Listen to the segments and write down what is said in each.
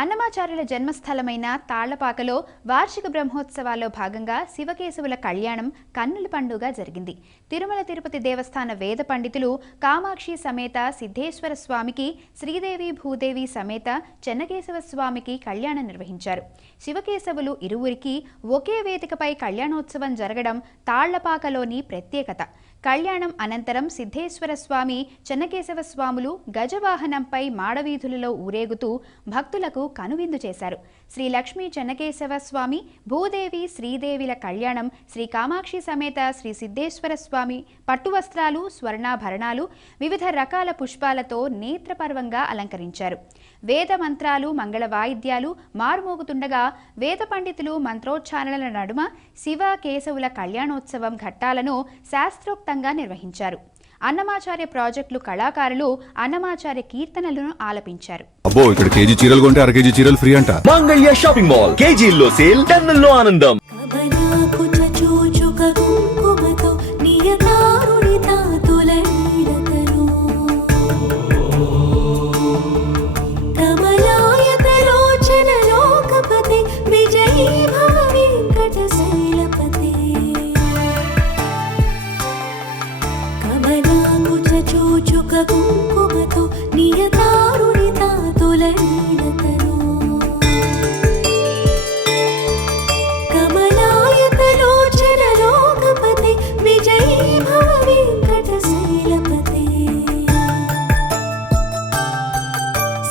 అన్నమాచార్యుల జన్మస్థలమైన తాళ్లపాకలో వార్షిక బ్రహ్మోత్సవాల్లో భాగంగా శివకేశవుల కళ్యాణం కన్నుల పండుగ జరిగింది. తిరుమల తిరుపతి దేవస్థాన వేద పండితులు కామాక్షి సమేత సిద్ధేశ్వర స్వామికి, శ్రీదేవి భూదేవి సమేత చెన్నకేశవ స్వామికి కళ్యాణం నిర్వహించారు. శివకేశవులు ఇరువురికి ఒకే వేదికపై కళ్యాణోత్సవం జరగడం తాళ్లపాకలోని ప్రత్యేకత. కళ్యాణం అనంతరం సిద్ధేశ్వర స్వామి, చెన్నకేశవ స్వాములు గజవాహనంపై మాడవీధులలో ఊరేగుతూ భక్తులకు కనువిందు చేశారు. శ్రీ లక్ష్మీ చెన్నకేశవ స్వామి, భూదేవి, శ్రీదేవిల కళ్యాణం శ్రీ కామాక్షి సమేత శ్రీ సిద్ధేశ్వర స్వామి పట్టు వస్త్రాలు, స్వర్ణాభరణాలు, వివిధ రకాల పుష్పాలతో నేత్రపర్వంగా అలంకరించారు. వేద మంత్రాలు, మంగళ వాయిద్యాలు మారుమోగుతుండగా వేద పండితులు మంత్రోచ్చారణల నడుమ శివ కేశవుల కళ్యాణోత్సవం ఘట్టాలను శాస్త్రోక్తంగా నిర్వహించారు. అన్నమాచార్య ప్రాజెక్టులు కళాకారులు అన్నమాచార్య కీర్తనలను ఆలపించారు. అబ్బో, ఇక్కడ కేజీ చీరలు కొంటే అర కేజీ చీరలు ఫ్రీ అంట. మంగళ్య షాపింగ్ మాల్, కేజీల్లో సేల్, టన్నుల్లో ఆనందం. కుంకుమతో నియతారుణితా తులనీలతను కమలాయతలోచన లోకపతి విజయీ భవ వెంకటశైలపతి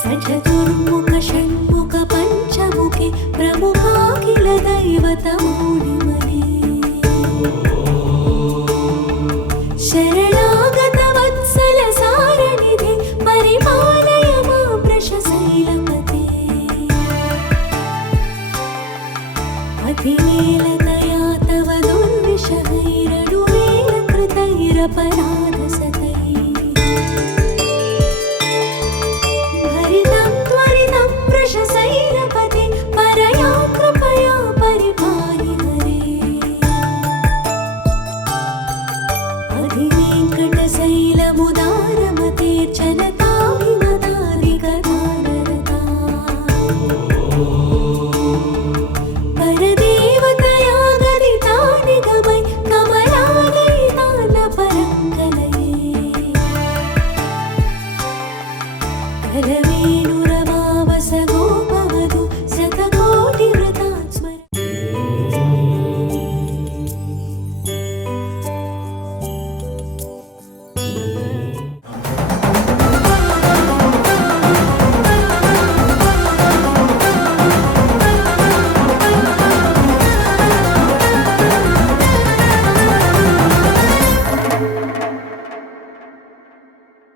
సచతుర్ముఖ షణ్ముఖ పంచముఖి ప్రముఖాఖిల దైవతమూడిమని శరణాగత వత్సల సారనిధి పరిపాలయ మా వృషశైలపతి అధివేల దయా తవ దుర్విషహైరడువేల కృతైరపరా